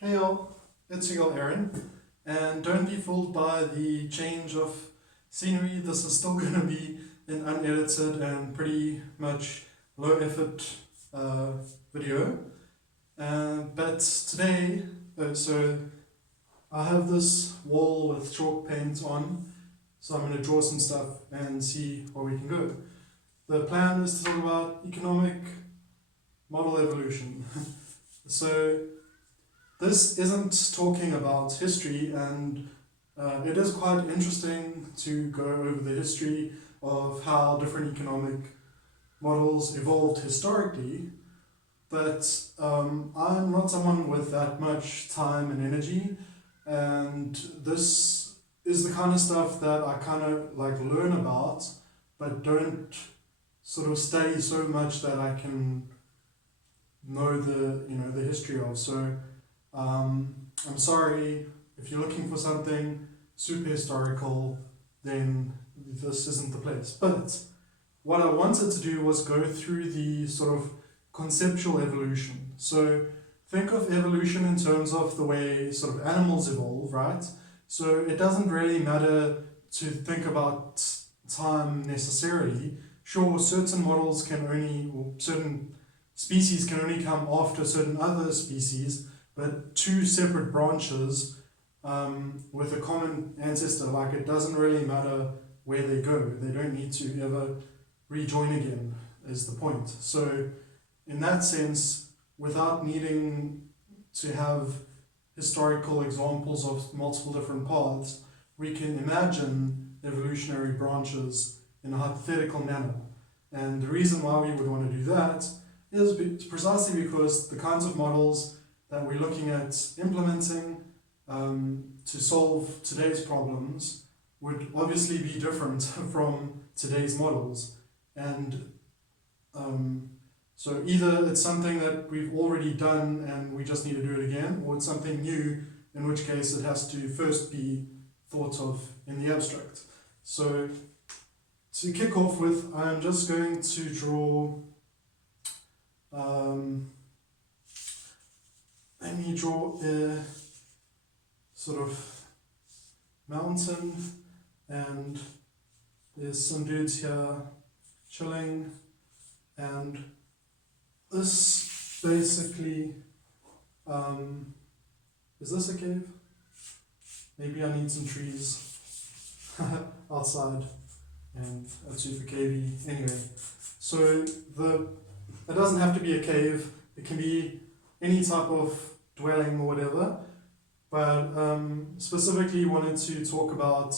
Hey all, it's your girl Erin, and don't be fooled by the change of scenery. This is still going to be an unedited and pretty much low effort uh, video. But today, so I have this wall with chalk paint on, so I'm going to draw some stuff and see where we can go. The plan is to talk about economic model evolution. So this isn't talking about history, and it is quite interesting to go over the history of how different economic models evolved historically, but I'm not someone with that much time and energy, and this is the kind of stuff that I kind of like learn about, but don't sort of study so much that I can know the history of. So I'm sorry if you're looking for something super historical, then this isn't the place. But what I wanted to do was go through the sort of conceptual evolution. So think of evolution in terms of the way sort of animals evolve, right? So it doesn't really matter to think about time necessarily. Sure, certain models can only, or certain species can only come after certain other species, but two separate branches with a common ancestor, like it doesn't really matter where they go. They don't need to ever rejoin again, is the point. So in that sense, without needing to have historical examples of multiple different paths, we can imagine evolutionary branches in a hypothetical manner. And the reason why we would want to do that is precisely because the kinds of models that we're looking at implementing to solve today's problems would obviously be different from today's models. And so either it's something that we've already done and we just need to do it again, or it's something new, in which case it has to first be thought of in the abstract. So to kick off with, I'm just going to draw let me draw a sort of mountain, and there's some dudes here chilling, and this basically, is this a cave? Maybe I need some trees outside, and that's super cavey. Anyway, so it doesn't have to be a cave, it can be any type of dwelling or whatever, but specifically wanted to talk about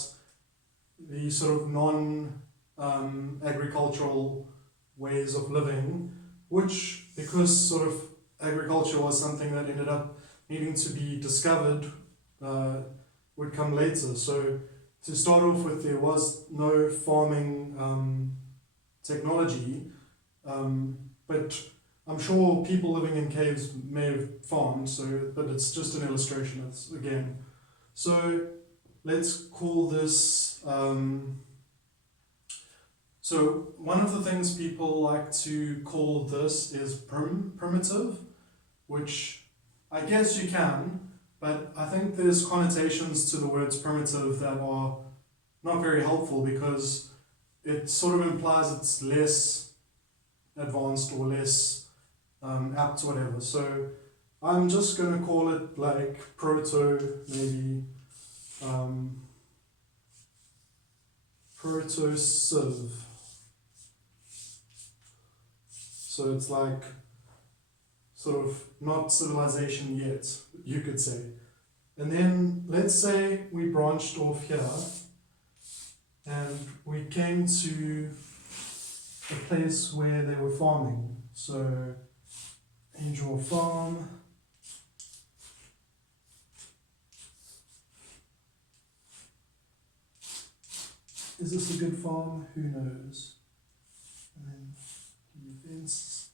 the sort of non-agricultural ways of living, which, because sort of agriculture was something that ended up needing to be discovered, would come later. So to start off with, there was no farming technology, but I'm sure people living in caves may have farmed, but it's just an illustration, again. So let's call this, so one of the things people like to call this is primitive, which I guess you can, but I think there's connotations to the words primitive that are not very helpful, because it sort of implies it's less advanced or less apt, whatever. So I'm just going to call it like maybe proto-civ. So it's like sort of not civilization yet, you could say. And then let's say we branched off here and we came to a place where they were farming. So you draw a farm. Is this a good farm? Who knows? And then give you fence.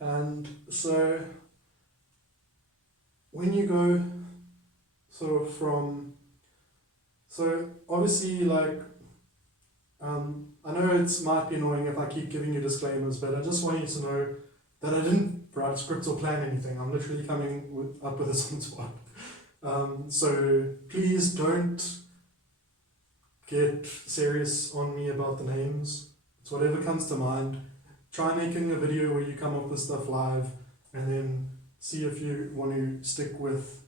And so when you go sort of from, so obviously like, I know it might be annoying if I keep giving you disclaimers, but I just want you to know that I didn't write a script or plan anything. I'm literally coming up with this on the spot. So please don't get serious on me about the names. It's whatever comes to mind. Try making a video where you come up with stuff live, and then see if you want to stick with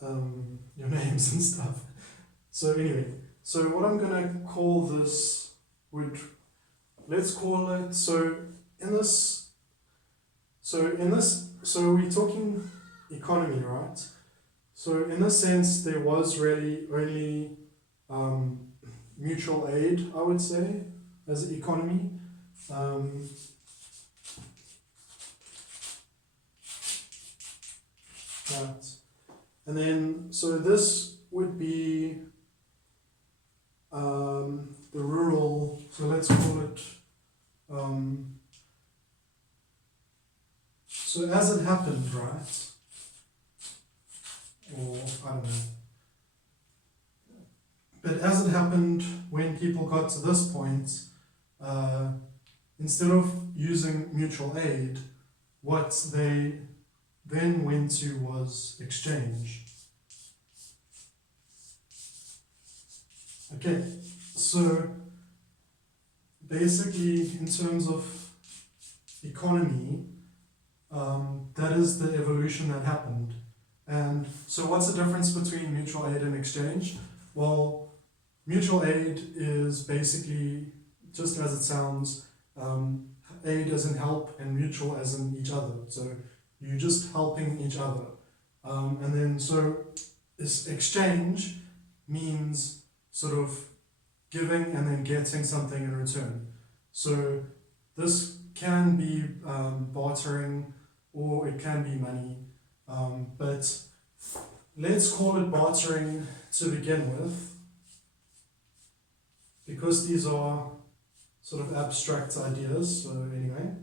your names and stuff. So anyway, so what I'm gonna call this let's call it, so we're talking economy, right? So in this sense, there was really only mutual aid, I would say, as an economy. Right. And then, so this would be the rural, so let's call it, so as it happened, right? Or, I don't know. But as it happened, when people got to this point, instead of using mutual aid, what they then went to was exchange. Okay, so basically in terms of economy, that is the evolution that happened. And so what's the difference between mutual aid and exchange? Well, mutual aid is basically, just as it sounds, aid as in help and mutual as in each other. So you're just helping each other. And then so this exchange means sort of giving and then getting something in return. So this can be bartering, or it can be money. But let's call it bartering to begin with, because these are sort of abstract ideas. So anyway,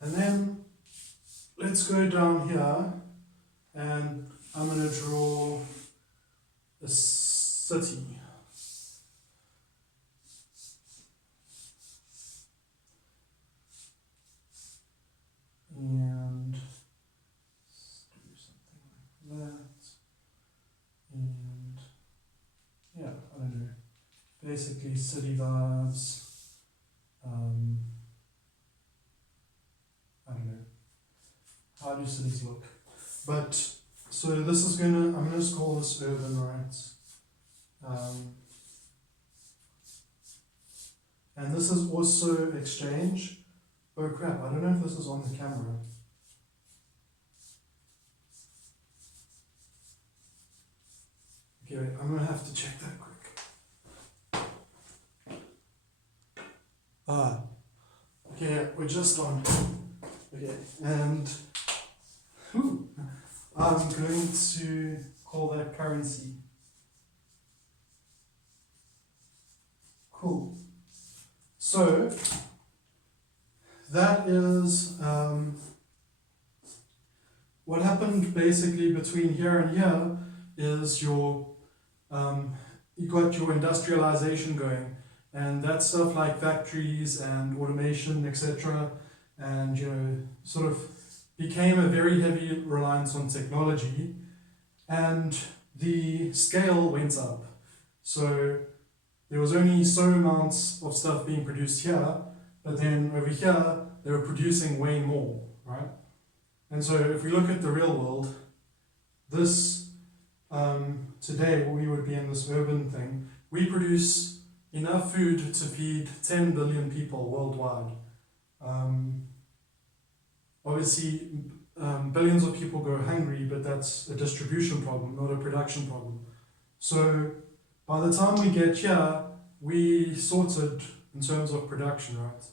and then let's go down here, and I'm going to draw a city. And do something like that. And yeah, I don't know. Basically city vibes. I don't know. How do cities look? But so this is I'm gonna just call this urban, right? And this is also exchange. Oh crap, I don't know if this is on the camera. Okay, wait, I'm gonna have to check that quick. Okay, we're just on. Okay, and I'm going to call that currency. Cool. So that is what happened basically between here and here is you got your industrialization going, and that's stuff like factories and automation, etc. And sort of became a very heavy reliance on technology, and the scale went up. So there was only so amounts of stuff being produced here, but then over here they were producing way more, right? And so if we look at the real world, this today we would be in this urban thing. We produce enough food to feed 10 billion people worldwide. Obviously, billions of people go hungry, but that's a distribution problem, not a production problem. So by the time we get here, we sorted in terms of production, right?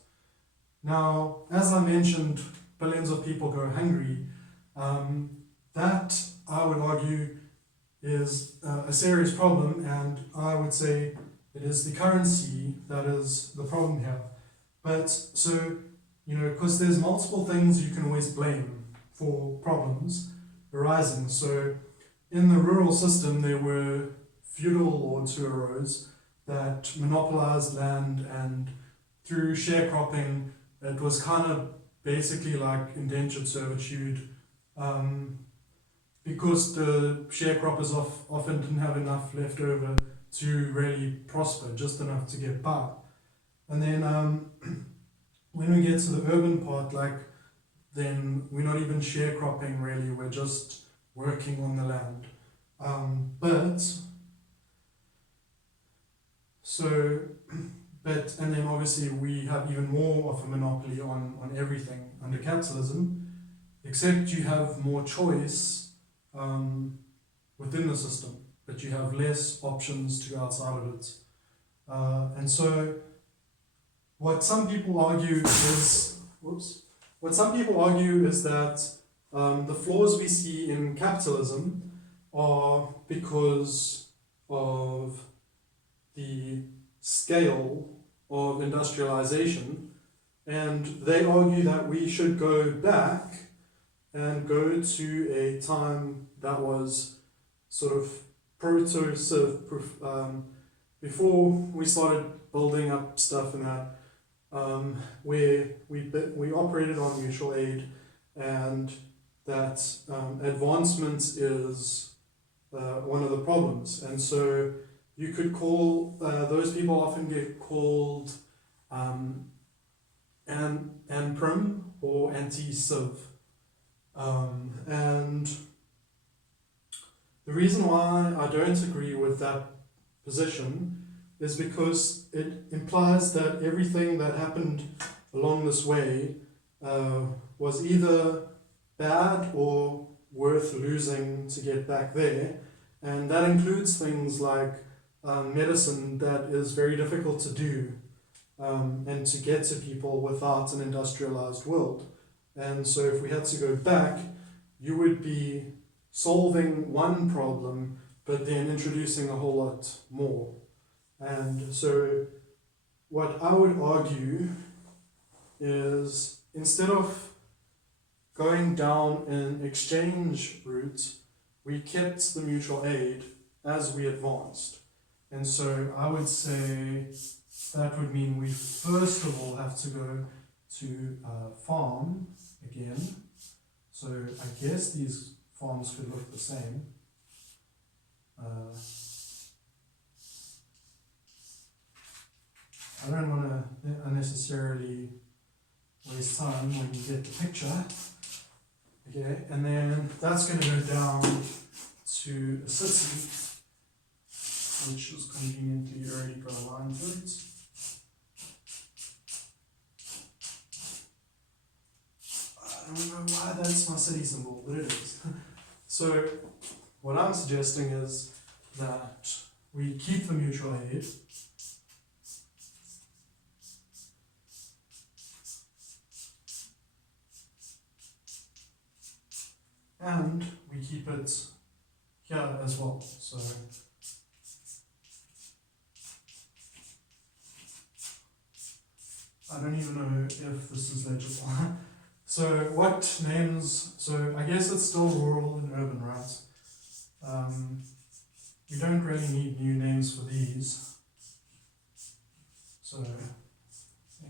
Now, as I mentioned, billions of people go hungry. That, I would argue, is a serious problem, and I would say it is the currency that is the problem here. But so, because there's multiple things you can always blame for problems arising. So in the rural system, there were feudal lords who arose that monopolized land, and through sharecropping, it was kind of basically like indentured servitude, because the sharecroppers often didn't have enough left over to really prosper, just enough to get by. And then when we get to the urban part, then we're not even sharecropping really, we're just working on the land. And then obviously we have even more of a monopoly on everything under capitalism, except you have more choice within the system, but you have less options to go outside of it. And so what some people argue is, that the flaws we see in capitalism are because of the scale of industrialization, and they argue that we should go back and go to a time that was sort of before we started building up stuff and that, where we operated on mutual aid, and that advancement is one of the problems. And so you could call, those people often get called anprim or anti-civ. And the reason why I don't agree with that position is because it implies that everything that happened along this way was either bad or worth losing to get back there. And that includes things like medicine that is very difficult to do and to get to people without an industrialized world. And so if we had to go back, you would be solving one problem, but then introducing a whole lot more. And so what I would argue is, instead of going down an exchange route, we kept the mutual aid as we advanced. And so I would say that would mean we first of all have to go to farm again. So I guess these farms could look the same. I don't want to unnecessarily waste time when you get the picture. Okay, and then that's going to go down to a city, which is conveniently already got a line through it. I don't know why that's my city symbol, but it is. So what I'm suggesting is that we keep the mutual aid, and we keep it here as well. So I don't even know if this is legible. So what names, so I guess it's still rural and urban, right? We don't really need new names for these. So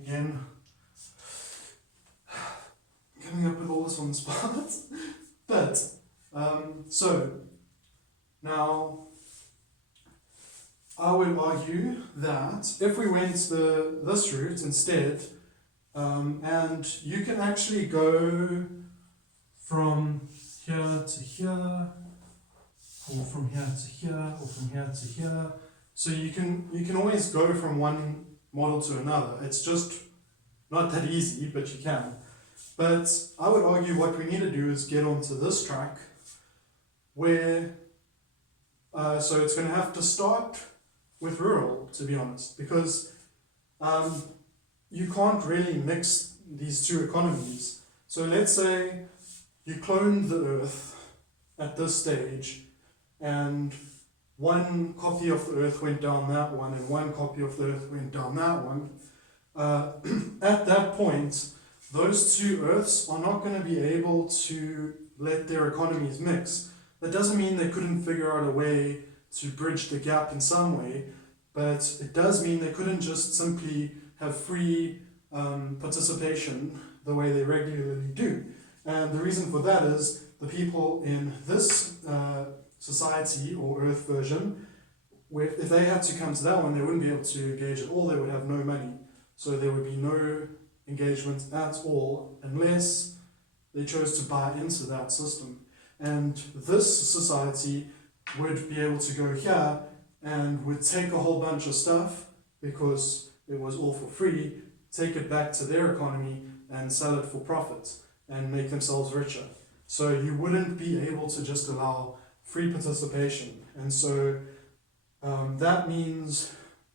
again, coming up with all this on the spot. But, so now I would argue that if we went this route instead, and you can actually go from here to here, or from here to here, or from here to here. So you can always go from one model to another. It's just not that easy, but you can. But I would argue what we need to do is get onto this track where, so it's going to have to start with rural, to be honest, because you can't really mix these two economies. So let's say you cloned the Earth at this stage, and one copy of the Earth went down that one, and one copy of the Earth went down that one. At that point, those two Earths are not going to be able to let their economies mix. That doesn't mean they couldn't figure out a way to bridge the gap in some way, but it does mean they couldn't just simply have free participation the way they regularly do. And the reason for that is the people in this society or Earth version, if they had to come to that one, they wouldn't be able to engage at all, they would have no money. So there would be no engagement at all unless they chose to buy into that system. And this society would be able to go here and would take a whole bunch of stuff because it was all for free, take it back to their economy and sell it for profit and make themselves richer. So you wouldn't be able to just allow free participation. And so that means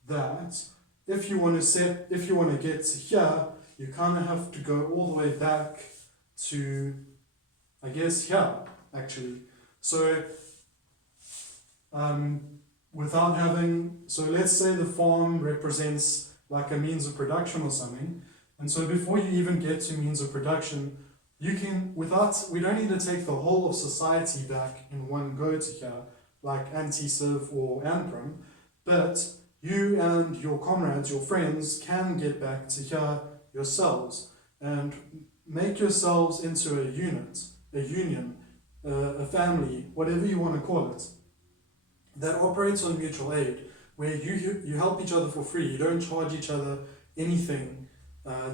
that if you want to get to here, you kind of have to go all the way back to, I guess, here, actually. So without having, so let's say the farm represents like a means of production or something. And so before you even get to means of production, you can, we don't need to take the whole of society back in one go to here, like anti-civ or anprim, but you and your comrades, your friends, can get back to here yourselves and make yourselves into a unit, a union, a family, whatever you want to call it, that operates on mutual aid, where you help each other for free, you don't charge each other anything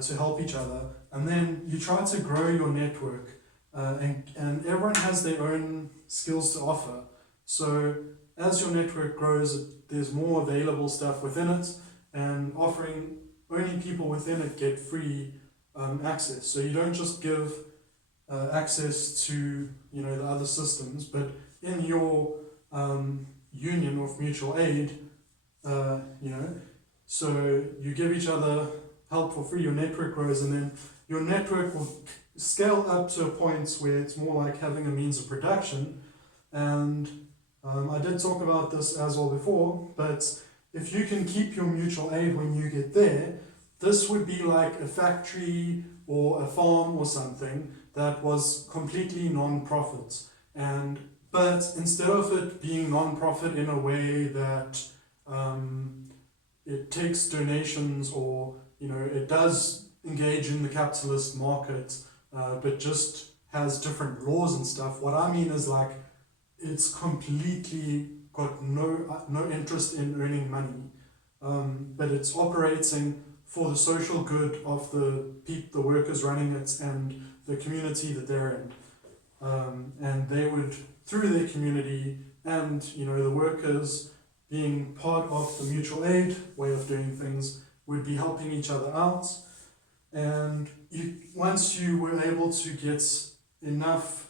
to help each other, and then you try to grow your network, and everyone has their own skills to offer. So as your network grows, there's more available stuff within it, and offering only people within it get free access. So you don't just give access to the other systems, but in your union of mutual aid, so you give each other help for free, your network grows, and then your network will scale up to a point where it's more like having a means of production. And I did talk about this as well before, but if you can keep your mutual aid when you get there, this would be like a factory or a farm or something that was completely non-profit. But instead of it being non-profit in a way that it takes donations or it does engage in the capitalist market, but just has different laws and stuff. What I mean is like it's completely got no interest in earning money, but it's operating for the social good of the workers running it and the community that they're in, and they would, through their community and the workers being part of the mutual aid way of doing things, would be helping each other out. And once you were able to get enough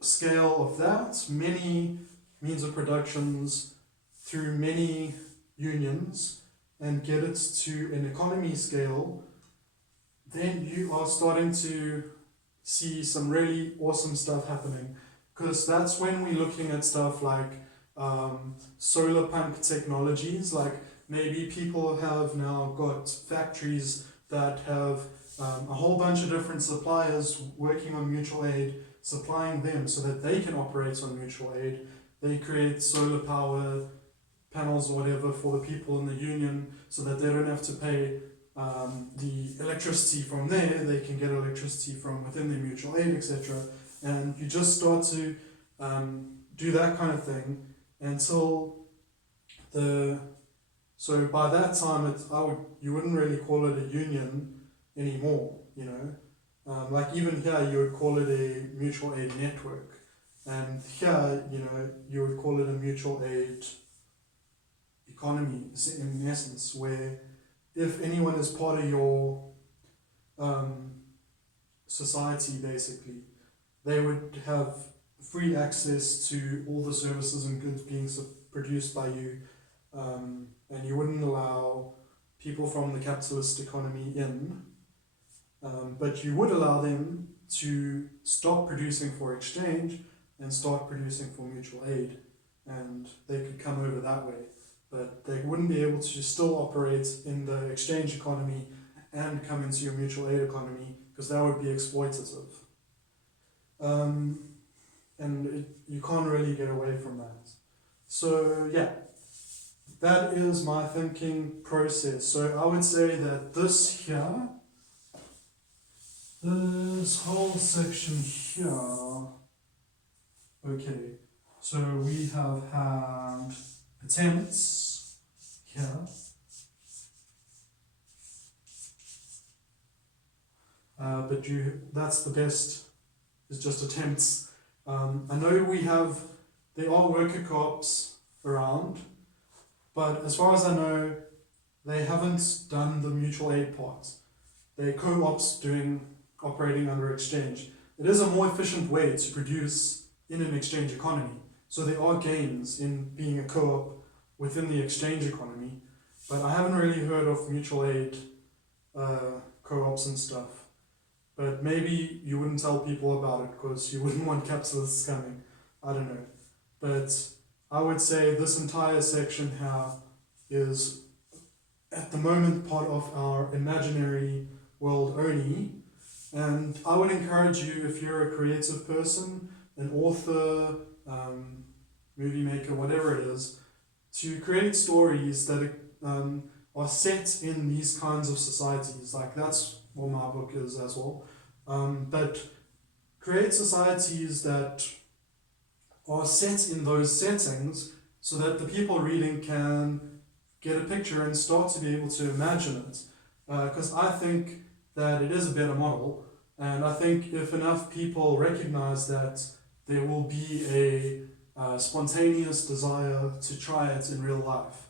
scale of that, many means of productions through many unions, and get it to an economy scale, then you are starting to see some really awesome stuff happening. Because that's when we're looking at stuff like solar punk technologies, like maybe people have now got factories that have a whole bunch of different suppliers working on mutual aid, supplying them so that they can operate on mutual aid. They create solar power panels or whatever for the people in the union so that they don't have to pay the electricity from there. They can get electricity from within their mutual aid, etc. And you just start to do that kind of thing until so by that time you wouldn't really call it a union anymore, like even here you would call it a mutual aid network, and here you would call it a mutual aid economy in essence, where if anyone is part of your society, basically they would have free access to all the services and goods being produced by you, and you wouldn't allow people from the capitalist economy in, but you would allow them to stop producing for exchange and start producing for mutual aid, and they could come over that way, but they wouldn't be able to still operate in the exchange economy and come into your mutual aid economy, because that would be exploitative. And you can't really get away from that. So yeah, that is my thinking process. So I would say that this here this whole section here. Okay, so we have had attempts here. But that's the best, is just attempts. I know there are worker co-ops around, but as far as I know, they haven't done the mutual aid part. They're co-ops operating under exchange. It is a more efficient way to produce in an exchange economy. So there are gains in being a co-op within the exchange economy, but I haven't really heard of mutual aid co-ops and stuff. But maybe you wouldn't tell people about it because you wouldn't want capitalists coming. I don't know. But I would say this entire section here is at the moment part of our imaginary world only. And I would encourage you, if you're a creative person, an author, movie maker, whatever it is, to create stories that are set in these kinds of societies. Like, that's what my book is as well. But create societies that are set in those settings so that the people reading can get a picture and start to be able to imagine it. Because I think that it is a better model, and I think if enough people recognize that there will be a spontaneous desire to try it in real life.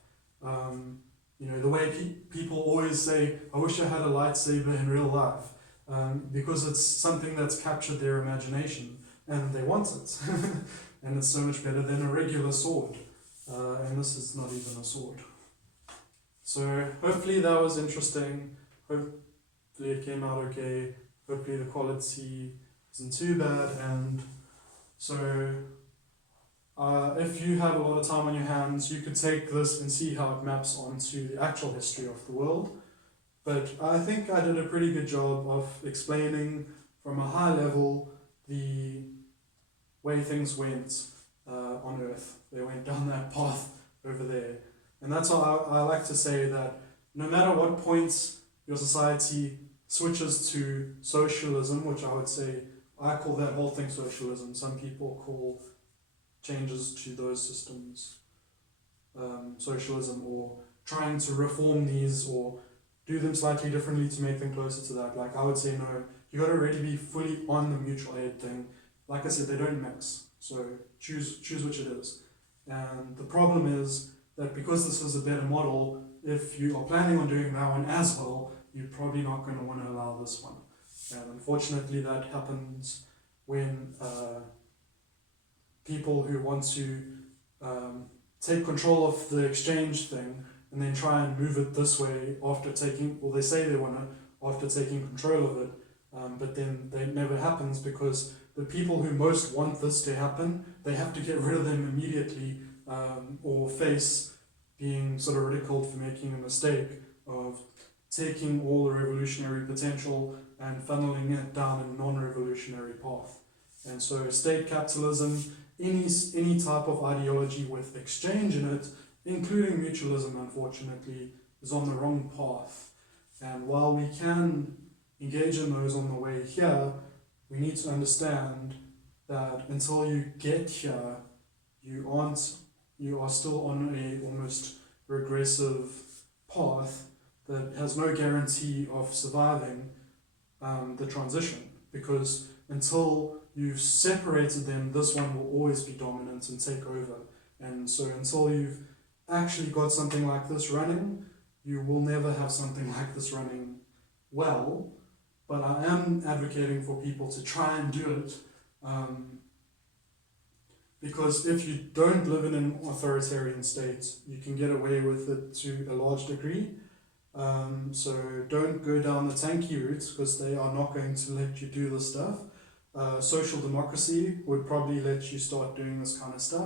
The way people always say, I wish I had a lightsaber in real life, because it's something that's captured their imagination and they want it. And it's so much better than a regular sword. And this is not even a sword. So hopefully that was interesting. Hopefully it came out okay. Hopefully the quality isn't too bad. And so if you have a lot of time on your hands, you could take this and see how it maps onto the actual history of the world. But I think I did a pretty good job of explaining from a high level the way things went on Earth. They went down that path over there. And that's how I like to say that no matter what points your society switches to socialism, which I would say, I call that whole thing socialism. Some people call changes to those systems socialism, or trying to reform these or do them slightly differently to make them closer to that. Like, I would say no, you got to really be fully on the mutual aid thing. Like I said, they don't mix, so choose which it is. And the problem is that because this is a better model, if you are planning on doing that one as well, you're probably not going to want to allow this one. And unfortunately that happens when people who want to take control of the exchange thing and then try and move it this way after taking, well, they say they want to, after taking control of it, but then it never happens because the people who most want this to happen, they have to get rid of them immediately, or face being sort of ridiculed for making a mistake of taking all the revolutionary potential and funneling it down a non-revolutionary path. And so state capitalism, any type of ideology with exchange in it, including mutualism, unfortunately, is on the wrong path. And while we can engage in those on the way here, we need to understand that until you get here, you are still on a almost regressive path that has no guarantee of surviving the transition, because until you've separated them, this one will always be dominant and take over. And so until you've actually got something like this running, you will never have something like this running well. But I am advocating for people to try and do it, because if you don't live in an authoritarian state, you can get away with it to a large degree. So don't go down the tanky route, because they are not going to let you do this stuff. Social democracy would probably let you start doing this kind of stuff.